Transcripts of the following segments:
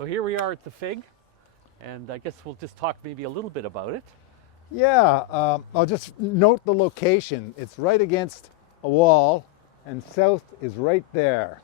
So here we are at the fig, and I guess we'll just talk maybe a little bit about it. Yeah, I'll just note the location. It's right against a wall, and south is right there.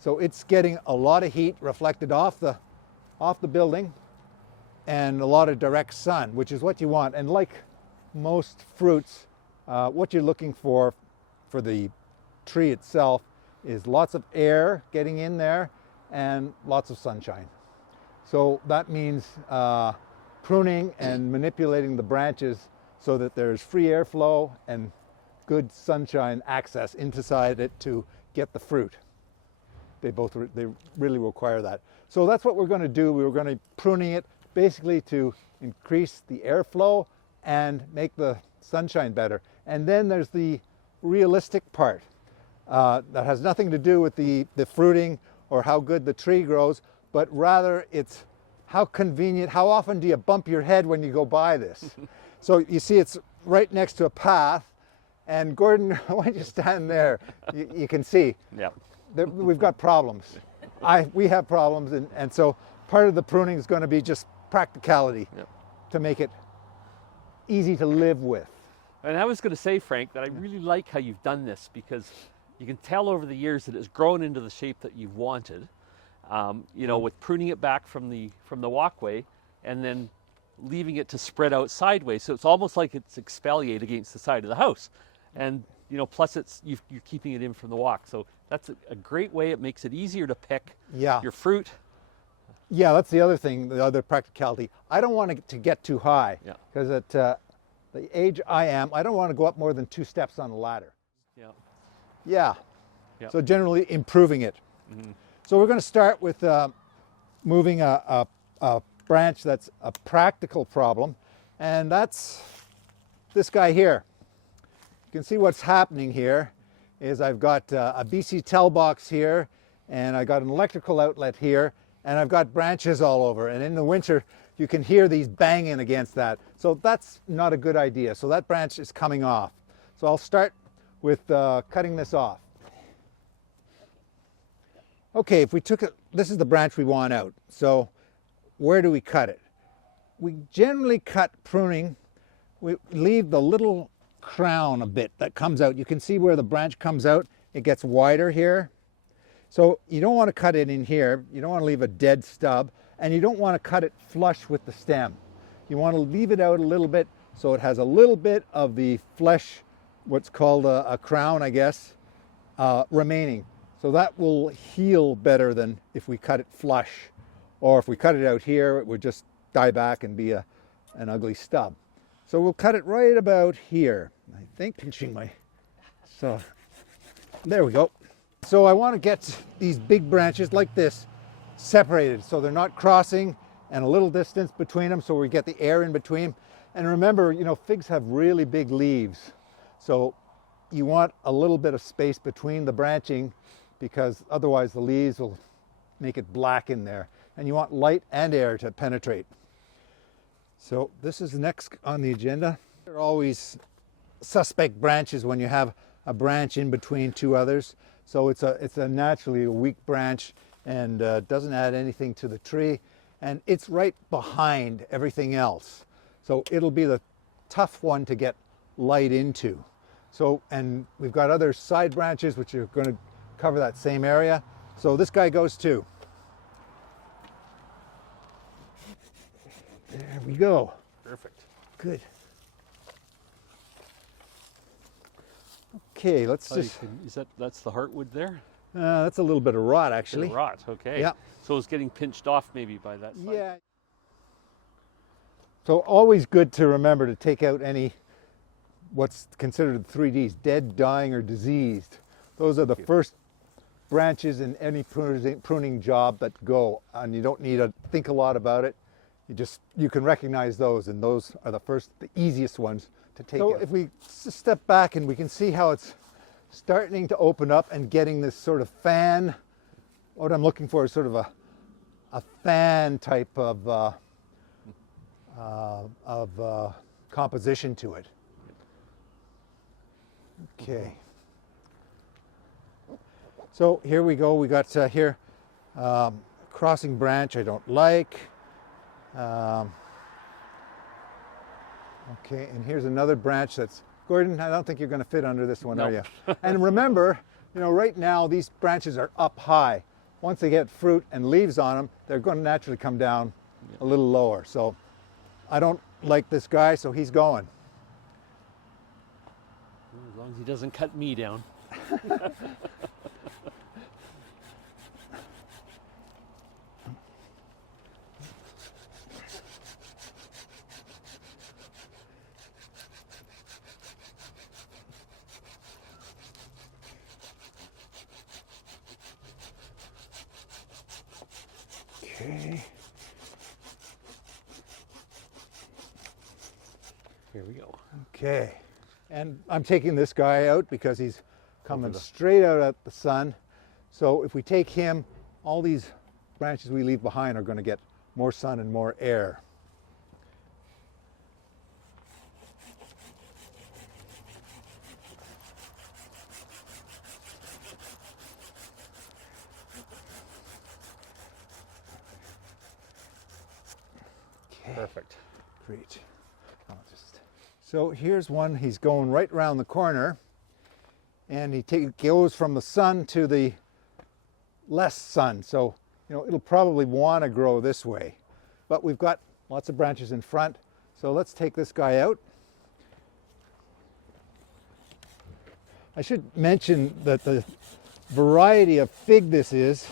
So it's getting a lot of heat reflected off the building and a lot of direct sun, which is what you want. And like most fruits, what you're looking for the tree itself is lots of air getting in there and lots of sunshine. So that means pruning and manipulating the branches so that there's free airflow and good sunshine access inside it to get the fruit. They really require that. So that's what we're going to do. We're going to pruning it basically to increase the airflow and make the sunshine better. And then there's the realistic part that has nothing to do with the fruiting or how good the tree grows, but rather it's how convenient, how often do you bump your head when you go by this? So you see it's right next to a path, and Gordon, why don't you stand there? You can see. Yeah. We've got problems. We have problems, and so part of the pruning is going to be just practicality to make it easy to live with. And I was going to say, Frank, that I really like how you've done this, because you can tell over the years that it's grown into the shape that you've wanted. You know, with pruning it back from the walkway and then leaving it to spread out sideways. So it's almost like it's exfoliate against the side of the house. And, you know, plus you're keeping it in from the walk. So that's a great way. It makes it easier to pick your fruit. Yeah, that's the other thing, the other practicality. I don't want it to get too high, because at the age I am, I don't want to go up more than 2 steps on the ladder. Yeah. So generally improving it. Mm-hmm. So we're going to start with moving a branch that's a practical problem, and that's this guy here. You can see what's happening here is I've got a BC tel box here, and I got an electrical outlet here, and I've got branches all over, and in the winter you can hear these banging against that. So that's not a good idea. So that branch is coming off. So I'll start with cutting this off. Okay, if we took it, this is the branch we want out. So where do we cut it? We generally cut pruning, we leave the little crown a bit that comes out. You can see where the branch comes out, it gets wider here. So you don't want to cut it in here, you don't want to leave a dead stub, and you don't want to cut it flush with the stem. You want to leave it out a little bit so it has a little bit of the flesh, what's called a crown, I guess, remaining. So that will heal better than if we cut it flush, or if we cut it out here, it would just die back and be an ugly stub. So we'll cut it right about here. I think pinching so there we go. So I want to get these big branches like this separated so they're not crossing, and a little distance between them so we get the air in between. And remember, you know, figs have really big leaves. So you want a little bit of space between the branching, because otherwise the leaves will make it black in there. And you want light and air to penetrate. So this is next on the agenda. There are always suspect branches when you have a branch in between 2 others. So it's a naturally a weak branch, and doesn't add anything to the tree. And it's right behind everything else. So it'll be the tough one to get light into. So, and we've got other side branches which are going to cover that same area. So this guy goes too. There we go. Perfect. Good. Okay, let's that's the heartwood there? That's a little bit of rot, actually. Bit of rot, okay. Yeah. So it's getting pinched off maybe by that side. Yeah. So always good to remember to take out any what's considered 3Ds, dead, dying, or diseased. Those are the first branches in any pruning job that go, and you don't need to think a lot about it. You can recognize those, and those are the easiest ones to take out. So if we step back, and we can see how it's starting to open up and getting this sort of fan. What I'm looking for is sort of a fan type of composition to it. Okay. So here we go. We got here crossing branch I don't like. Okay, and here's another branch that's, Gordon, I don't think you're going to fit under this one, are you? And remember, you know, right now these branches are up high. Once they get fruit and leaves on them, they're going to naturally come down a little lower. So I don't like this guy, so he's going. As long as he doesn't cut me down. Okay. Here we go. Okay. And I'm taking this guy out because he's coming straight out at the sun. So if we take him, all these branches we leave behind are going to get more sun and more air. Perfect. Great. So here's one, he's going right around the corner, and he goes from the sun to the less sun. So, you know, it'll probably want to grow this way. But we've got lots of branches in front, so let's take this guy out. I should mention that the variety of fig this is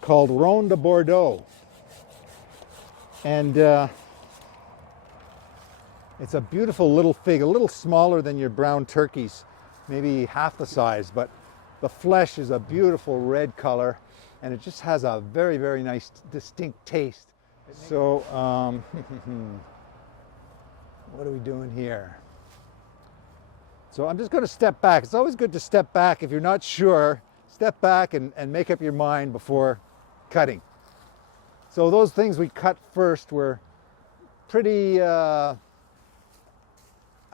called Ronde de Bordeaux. And it's a beautiful little fig, a little smaller than your brown turkeys, maybe half the size, but the flesh is a beautiful red color, and it just has a very, very nice, distinct taste. So, what are we doing here? So I'm just going to step back. It's always good to step back if you're not sure. Step back and make up your mind before cutting. So those things we cut first were pretty, I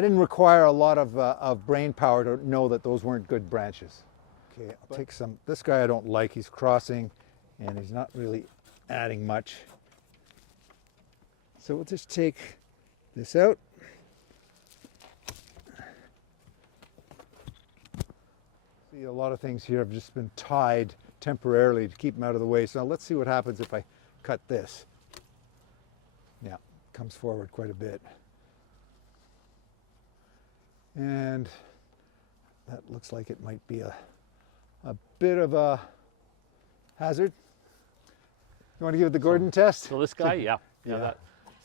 didn't require a lot of brain power to know that those weren't good branches. Okay, I'll take some, this guy I don't like, he's crossing and he's not really adding much. So we'll just take this out. See, a lot of things here have just been tied temporarily to keep them out of the way. So now let's see what happens if I cut this. Yeah, comes forward quite a bit. And that looks like it might be a bit of a hazard. You want to give it the Gordon test? So this guy, yeah. Yeah.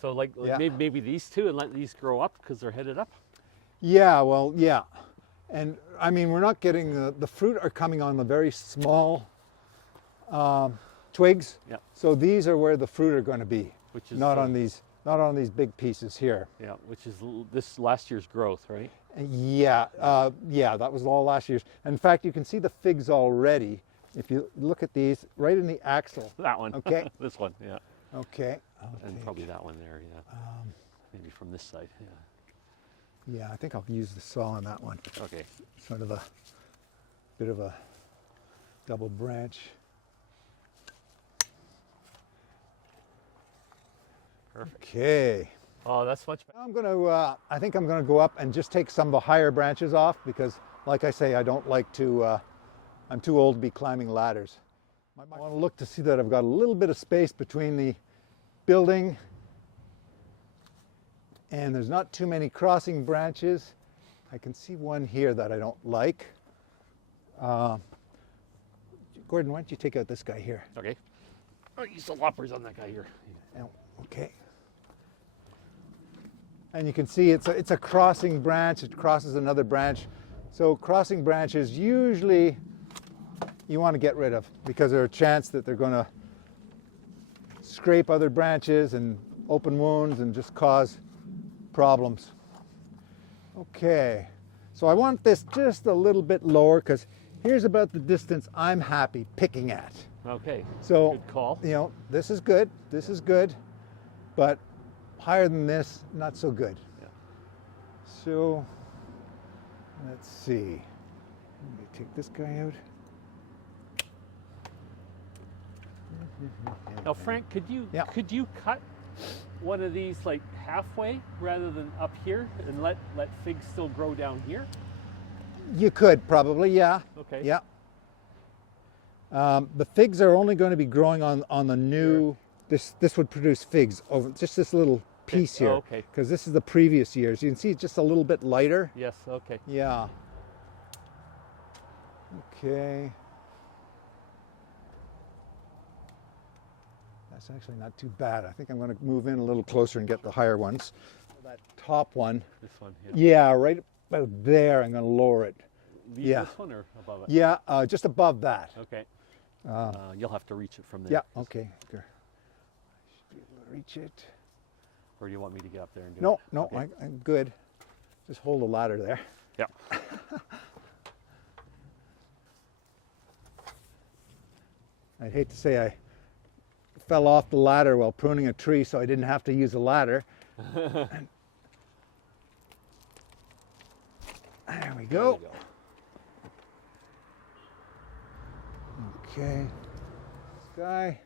So like Yeah. maybe these two and let these grow up because they're headed up? Yeah, well, yeah. And I mean, we're not getting, the fruit are coming on the very small twigs. Yeah. So these are where the fruit are going to be, Which is not on these big pieces here. Yeah, which is this last year's growth, right? Yeah, yeah, that was all last year's. In fact, you can see the figs already. If you look at these, right in the axle. That one. Okay. This one, yeah. Okay. And probably that one there, yeah. Maybe from this side, yeah. Yeah, I think I'll use the saw on that one. Okay. Sort of a bit of a double branch. Perfect. Okay. Oh, that's much better. I'm going to, I think I'm going to go up and just take some of the higher branches off because, like I say, I don't like to, I'm too old to be climbing ladders. I want to look to see that I've got a little bit of space between the building and there's not too many crossing branches. I can see one here that I don't like. Gordon, why don't you take out this guy here? Okay. Oh, use the loppers on that guy here. Okay. And you can see it's a crossing branch. It crosses another branch. So crossing branches usually you want to get rid of because there's a chance that they're going to scrape other branches and open wounds and just cause problems. Okay, so I want this just a little bit lower because here's about the distance I'm happy picking at. Okay, So, good call. you know, this is good, but higher than this, not so good. Yeah. So, let's see. Let me take this guy out. Now, Frank, could you cut one of these like halfway rather than up here and let figs still grow down here? You could probably, yeah. Okay. Yeah. The figs are only going to be growing on the new. This would produce figs over just this little piece here. Oh, okay. Because this is the previous years. You can see it's just a little bit lighter. Yes. Okay. Yeah. Okay. That's actually not too bad. I think I'm going to move in a little closer and get the higher ones. That top one. This one. Yeah, right about there. I'm going to lower it. Leave this one or above it? Yeah, just above that. Okay. You'll have to reach it from there. Yeah. Okay. Good. I should be able to reach it. Or do you want me to get up there and do it? No, Okay. I'm good. Just hold the ladder there. Yeah. I'd hate to say I fell off the ladder while pruning a tree, so I didn't have to use a ladder. There we go. Okay. This guy.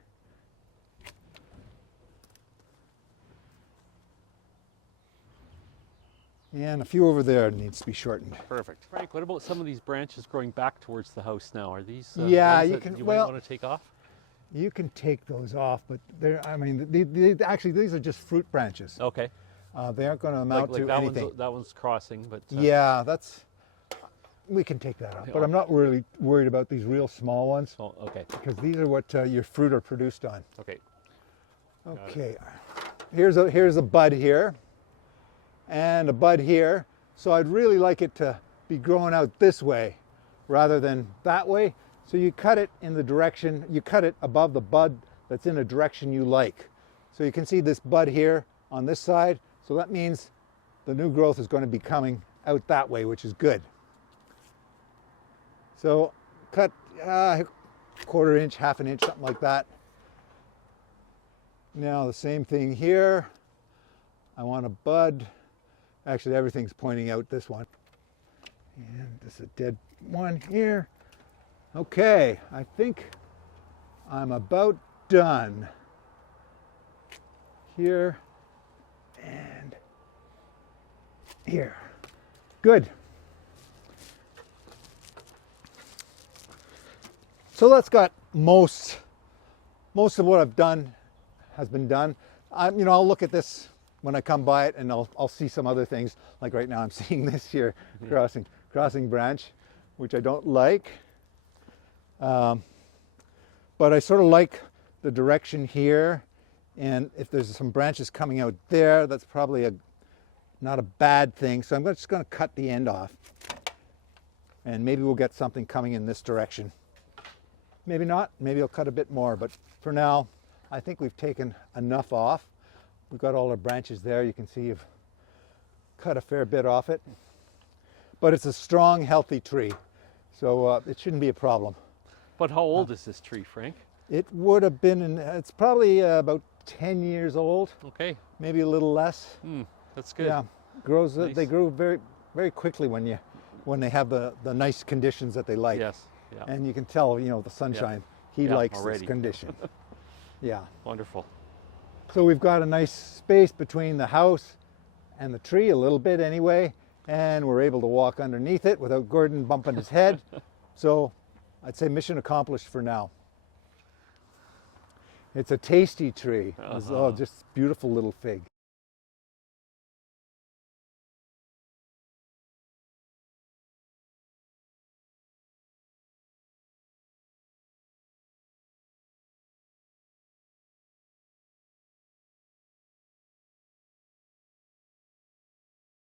And a few over there needs to be shortened. Perfect. Frank, what about some of these branches growing back towards the house now? Are these Yeah, ones you that can- you well- might want to take off? You can take those off, but they're, I mean, actually these are just fruit branches. Okay. They aren't going to amount to that anything. that one's crossing, but Yeah, we can take that off. Yeah. But I'm not really worried about these real small ones oh, okay. because these are what your fruit are produced on. Okay. Okay, here's a bud here and a bud here. So I'd really like it to be growing out this way rather than that way. So you cut it in the direction, you cut it above the bud that's in a direction you like. So you can see this bud here on this side. So that means the new growth is going to be coming out that way, which is good. So cut quarter inch, half an inch, something like that. Now the same thing here. I want a bud. Actually, everything's pointing out this one. And this is a dead one here. Okay, I think I'm about done. Here and here. Good. So that's got most of what I've done has been done. I'll look at this when I come by it, and I'll see some other things. Like right now, I'm seeing this here crossing branch, which I don't like. But I sort of like the direction here, and if there's some branches coming out there, that's probably not a bad thing. So I'm just going to cut the end off, and maybe we'll get something coming in this direction. Maybe not. Maybe I'll cut a bit more, but for now, I think we've taken enough off. We've got all our branches there. You can see you've cut a fair bit off it, but it's a strong, healthy tree, so it shouldn't be a problem. But how old is this tree, Frank? It would have been, it's probably about 10 years old. Okay. Maybe a little less. That's good. Yeah, grows. Nice. They grow very, very quickly when they have the nice conditions that they like. Yes. Yeah. And you can tell, the sunshine. He Yeah, likes already. this condition. Yeah. Wonderful. So we've got a nice space between the house and the tree, a little bit anyway, and we're able to walk underneath it without Gordon bumping his head. So I'd say mission accomplished for now. It's a tasty tree. Oh, just beautiful little fig.